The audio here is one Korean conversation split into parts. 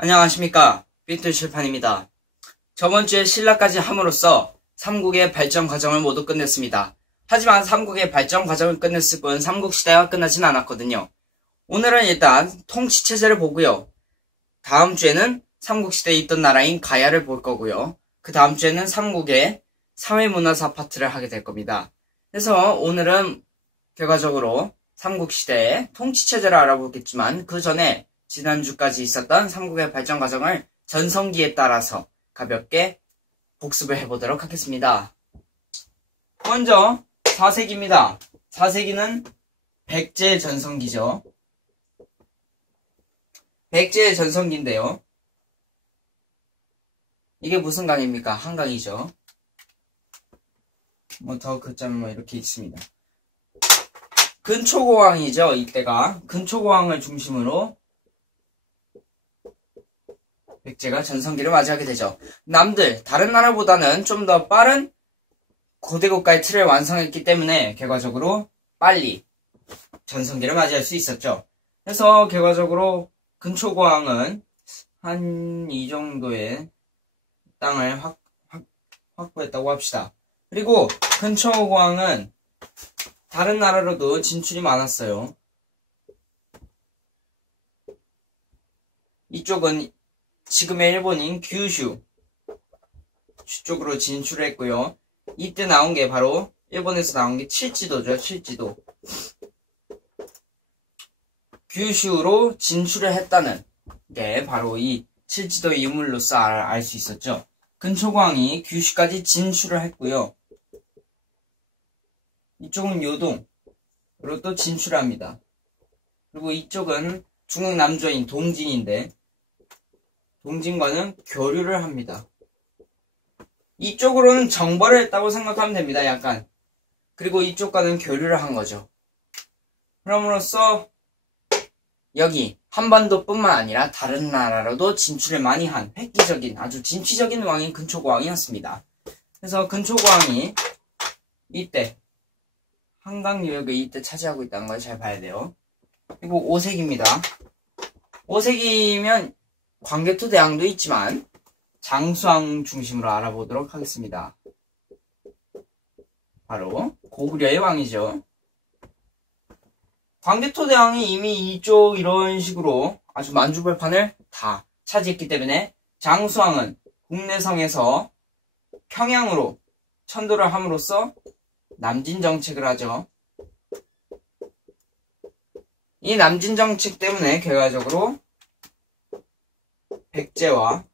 안녕하십니까. 삐뚤칠판입니다. 저번주에 신라까지 함으로써 삼국의 발전 과정을 모두 끝냈습니다. 하지만 삼국의 발전 과정을 끝냈을 뿐 삼국시대가 끝나진 않았거든요. 오늘은 일단 통치체제를 보고요. 다음 주에는 삼국시대에 있던 나라인 가야를 볼 거고요. 그 다음 주에는 삼국의 사회문화사 파트를 하게 될 겁니다. 그래서 오늘은 결과적으로 삼국시대의 통치체제를 알아보겠지만 그 전에 지난주까지 있었던 삼국의 발전 과정을 전성기에 따라서 가볍게 복습을 해보도록 하겠습니다. 먼저 4세기입니다. 4세기는 백제의 전성기죠. 백제의 전성기인데요. 이게 무슨 강입니까? 한강이죠. 더 글자는 이렇게 있습니다. 근초고왕이죠. 이때가 근초고왕을 중심으로 백제가 전성기를 맞이하게 되죠. 다른 나라보다는 좀 더 빠른 고대국가의 틀을 완성했기 때문에 결과적으로 빨리 전성기를 맞이할 수 있었죠. 그래서 결과적으로 근초고왕은 한 이 정도의 땅을 확보했다고 합시다. 그리고 근초고왕은 다른 나라로도 진출이 많았어요. 이쪽은 지금의 일본인 규슈 쪽으로 진출을 했고요. 이때 나온 게 바로 일본에서 나온 게 칠지도죠. 칠지도. 규슈로 진출을 했다는 게 바로 이 칠지도의 유물로서 알 수 있었죠. 근초고왕이 규슈까지 진출을 했고요. 이쪽은 요동으로 또 진출을 합니다. 그리고 이쪽은 중국 남조인 동진인데 동진과는 교류를 합니다. 이쪽으로는 정벌을 했다고 생각하면 됩니다. 약간. 그리고 이쪽과는 교류를 한 거죠. 그럼으로써 여기 한반도뿐만 아니라 다른 나라로도 진출을 많이 한 획기적인 아주 진취적인 왕인 근초고왕이었습니다. 그래서 근초고왕이 이때 한강 유역을 이때 차지하고 있다는 걸 잘 봐야 돼요. 그리고 5세기입니다. 5세기면 광개토대왕도 있지만 장수왕 중심으로 알아보도록 하겠습니다. 바로 고구려의 왕이죠. 광개토대왕이 이미 이쪽 이런 식으로 아주 만주벌판을 다 차지했기 때문에 장수왕은 국내성에서 평양으로 천도를 함으로써 남진정책을 하죠. 이 남진정책 때문에 결과적으로 백제와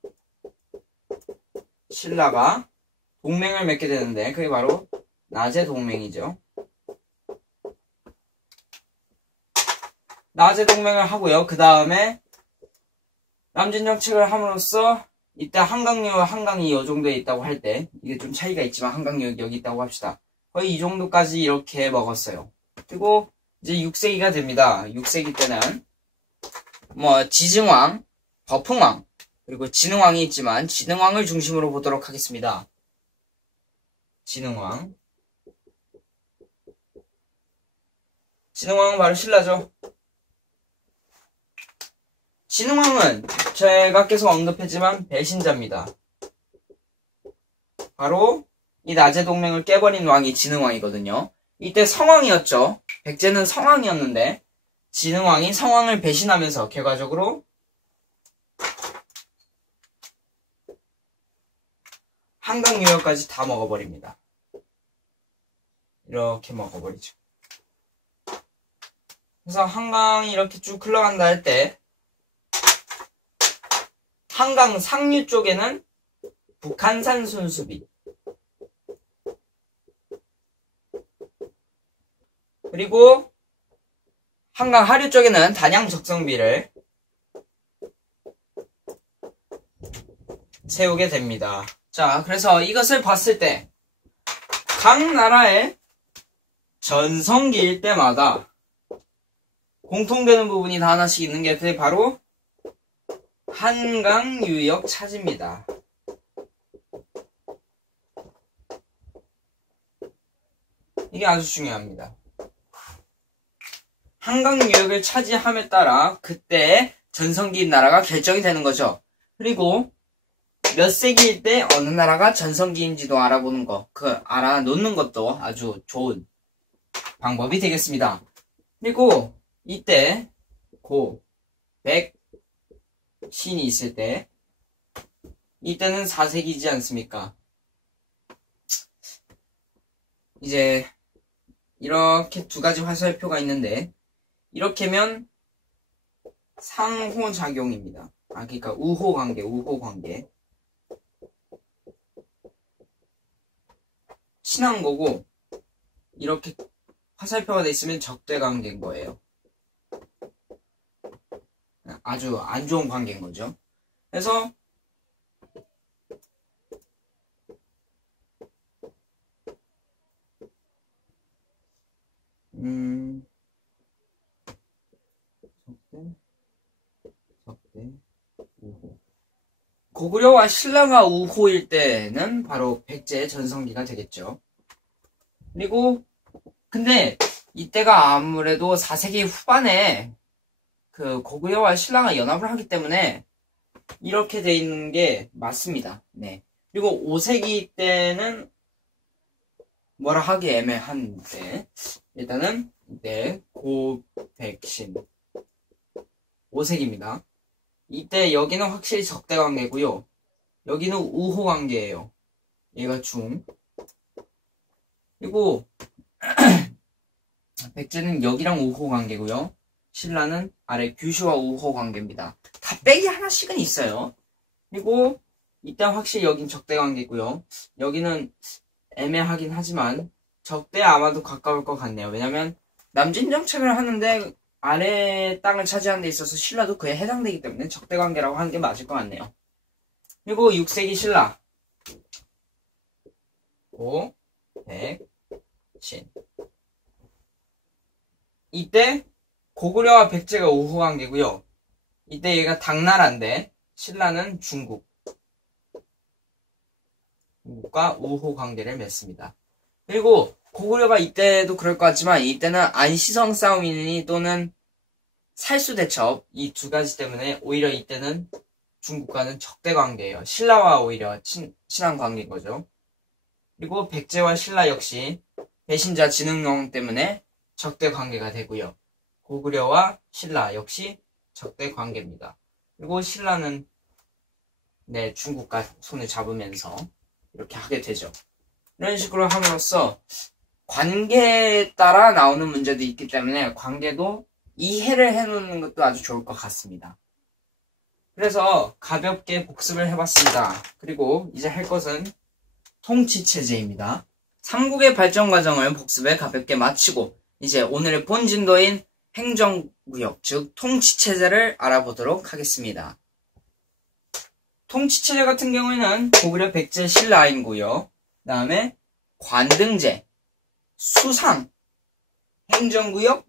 신라가 동맹을 맺게 되는데 그게 바로 나제동맹이죠. 나제동맹을 하고요. 그 다음에 남진정책을 함으로써 이때 한강이 이 정도에 있다고 할 때 이게 좀 차이가 있지만 한강유역이 여기 있다고 합시다. 거의 이 정도까지 이렇게 먹었어요. 그리고 이제 6세기가 됩니다. 6세기 때는 지증왕, 버풍왕, 그리고 진흥왕이 있지만 진흥왕을 중심으로 보도록 하겠습니다. 진흥왕은 바로 신라죠. 진흥왕은 제가 계속 언급했지만 배신자입니다. 바로 이 나제동맹을 깨버린 왕이 진흥왕이거든요. 이때 성왕이었죠. 백제는 성왕이었는데 진흥왕이 성왕을 배신하면서 결과적으로 한강 유역까지 다 먹어버립니다. 이렇게 먹어버리죠. 그래서 한강이 이렇게 쭉 흘러간다 할 때 한강 상류 쪽에는 북한산 순수비, 그리고 한강 하류 쪽에는 단양 적성비를 세우게 됩니다. 자, 그래서 이것을 봤을 때 각 나라의 전성기일 때마다 공통되는 부분이 다 하나씩 있는 게 그게 바로 한강 유역 차지입니다. 이게 아주 중요합니다. 한강 유역을 차지함에 따라 그때의 전성기인 나라가 결정이 되는 거죠. 그리고 몇 세기일 때 어느 나라가 전성기인지도 알아보는 거, 알아놓는 것도 아주 좋은 방법이 되겠습니다. 그리고 이때 백신이 있을 때, 이때는 4세기이지 않습니까? 이제 이렇게 두 가지 화살표가 있는데, 이렇게면 상호작용입니다. 그러니까 우호관계. 친한 거고, 이렇게 화살표가 돼 있으면 적대관계인 거예요. 아주 안 좋은 관계인 거죠. 그래서 적대, 우호. 고구려와 신라가 우호일 때는 바로 백제의 전성기가 되겠죠. 그리고 근데 이때가 아무래도 4세기 후반에 고구려와 신라가 연합을 하기 때문에 이렇게 돼 있는 게 맞습니다. 네. 그리고 5세기 때는 뭐라 하기 애매한데, 일단은 고백신 5세기입니다. 이때 여기는 확실히 적대관계고요. 여기는 우호관계예요. 얘가 중. 그리고 백제는 여기랑 우호관계고요. 신라는 아래 규슈와 우호관계입니다. 다 빼기 하나씩은 있어요. 그리고 이때 확실히 여긴 적대관계고요. 여기는 애매하긴 하지만 적대에 아마도 가까울 것 같네요. 왜냐면 남진정책을 하는데 아래 땅을 차지하는 데 있어서 신라도 그에 해당되기 때문에 적대관계라고 하는 게 맞을 것 같네요. 그리고 6세기 신라 고백신. 이때 고구려와 백제가 우호관계고요. 이때 얘가 당나라인데 신라는 중국과 우호관계를 맺습니다. 그리고 고구려가 이때도 그럴 것 같지만 이때는 안시성 싸움이니 또는 살수대첩, 이 두 가지 때문에 오히려 이때는 중국과는 적대관계예요. 신라와 오히려 친한 관계인 거죠. 그리고 백제와 신라 역시 배신자 진흥영 때문에 적대관계가 되고요. 고구려와 신라 역시 적대관계입니다. 그리고 신라는 중국과 손을 잡으면서 이렇게 하게 되죠. 이런 식으로 함으로써 관계에 따라 나오는 문제도 있기 때문에 관계도 이해를 해놓는 것도 아주 좋을 것 같습니다. 그래서 가볍게 복습을 해봤습니다. 그리고 이제 할 것은 통치체제입니다. 삼국의 발전 과정을 복습에 가볍게 마치고 이제 오늘의 본진도인 행정구역, 즉 통치체제를 알아보도록 하겠습니다. 통치체제 같은 경우에는 고구려, 백제, 신라인고요. 그 다음에 관등제, 수상, 행정구역,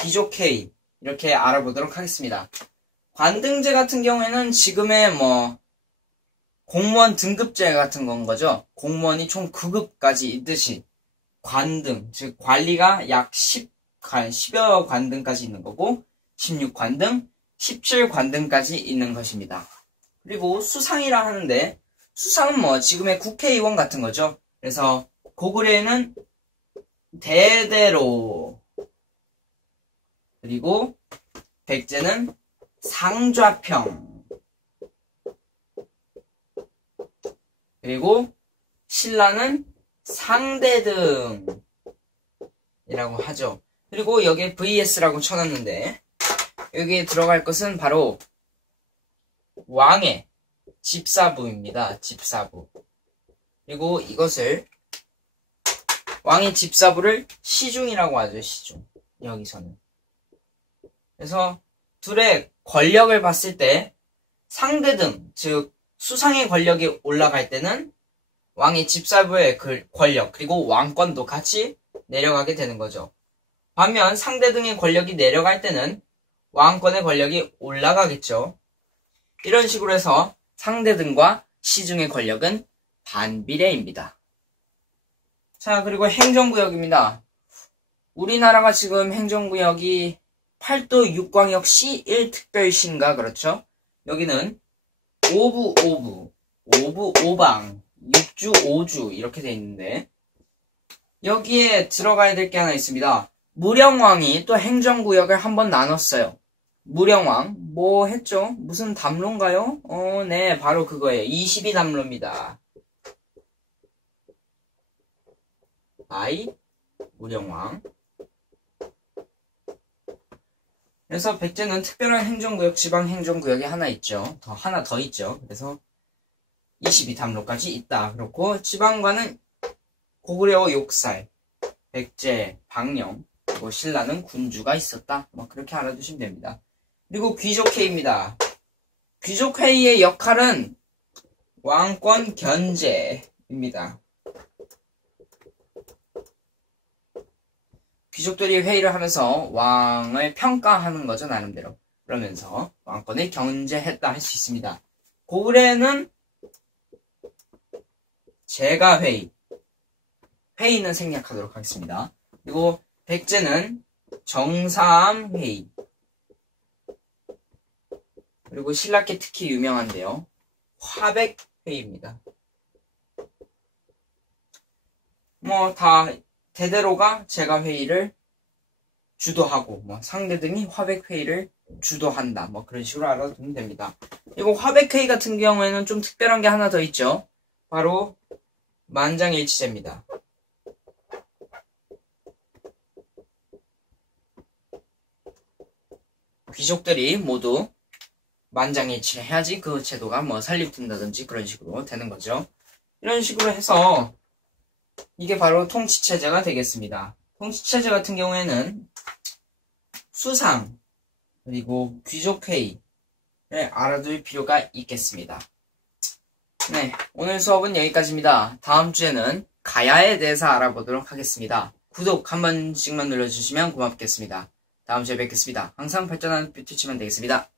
귀족회의 이렇게 알아보도록 하겠습니다. 관등제 같은 경우에는 지금의 공무원 등급제 같은 건 거죠. 공무원이 총 9급까지 있듯이 관등, 즉 관리가 약 10여 관등까지 있는 거고 16관등, 17관등까지 있는 것입니다. 그리고 수상이라 하는데 수상은 지금의 국회의원 같은 거죠. 그래서 고구려에는 대대로, 그리고 백제는 상좌평, 그리고 신라는 상대등이라고 하죠. 그리고 여기에 VS라고 쳐놨는데 여기에 들어갈 것은 바로 왕의 집사부입니다. 집사부. 그리고 이것을 왕의 집사부를 시중이라고 하죠. 시중. 여기서는. 그래서 둘의 권력을 봤을 때 상대등, 즉 수상의 권력이 올라갈 때는 왕의 집사부의 권력, 그리고 왕권도 같이 내려가게 되는 거죠. 반면 상대등의 권력이 내려갈 때는 왕권의 권력이 올라가겠죠. 이런 식으로 해서 상대등과 시중의 권력은 반비례입니다. 자, 그리고 행정구역입니다. 우리나라가 지금 행정구역이 팔도 6광역 C1특별시인가 그렇죠? 여기는 오부 오부, 오부 오방, 육주 오주 이렇게 돼 있는데 여기에 들어가야 될 게 하나 있습니다. 무령왕이 또 행정구역을 한번 나눴어요. 무령왕 뭐 했죠? 무슨 담로인가요? 네, 바로 그거예요. 22담로입니다. 무령왕. 그래서 백제는 특별한 행정구역, 지방행정구역이 하나 더 있죠. 그래서 22담로까지 있다. 그렇고 지방관은 고구려 욕살, 백제, 방령, 그리고 신라는 군주가 있었다. 뭐 그렇게 알아두시면 됩니다. 그리고 귀족회의입니다. 귀족회의의 역할은 왕권 견제입니다. 귀족들이 회의를 하면서 왕을 평가하는 거죠, 나름대로. 그러면서 왕권을 견제했다 할 수 있습니다. 고구려는 제가회의. 회의는 생략하도록 하겠습니다. 그리고 백제는 정사암회의. 그리고 신라께 특히 유명한데요. 화백회의입니다. 뭐 다 대대로가 제가회의를 주도하고 상대등이 화백회의를 주도한다. 뭐 그런 식으로 알아두면 됩니다. 그리고 화백회의 같은 경우에는 좀 특별한 게 하나 더 있죠. 바로 만장일치제입니다. 귀족들이 모두 만장일치를 해야지 그 제도가 뭐 설립된다든지 그런 식으로 되는 거죠. 이런 식으로 해서 이게 바로 통치체제가 되겠습니다. 통치체제 같은 경우에는 수상 그리고 귀족회의를 알아둘 필요가 있겠습니다. 네, 오늘 수업은 여기까지입니다. 다음 주에는 가야에 대해서 알아보도록 하겠습니다. 구독 한 번씩만 눌러주시면 고맙겠습니다. 다음 주에 뵙겠습니다. 항상 발전하는 뷰티치만 되겠습니다.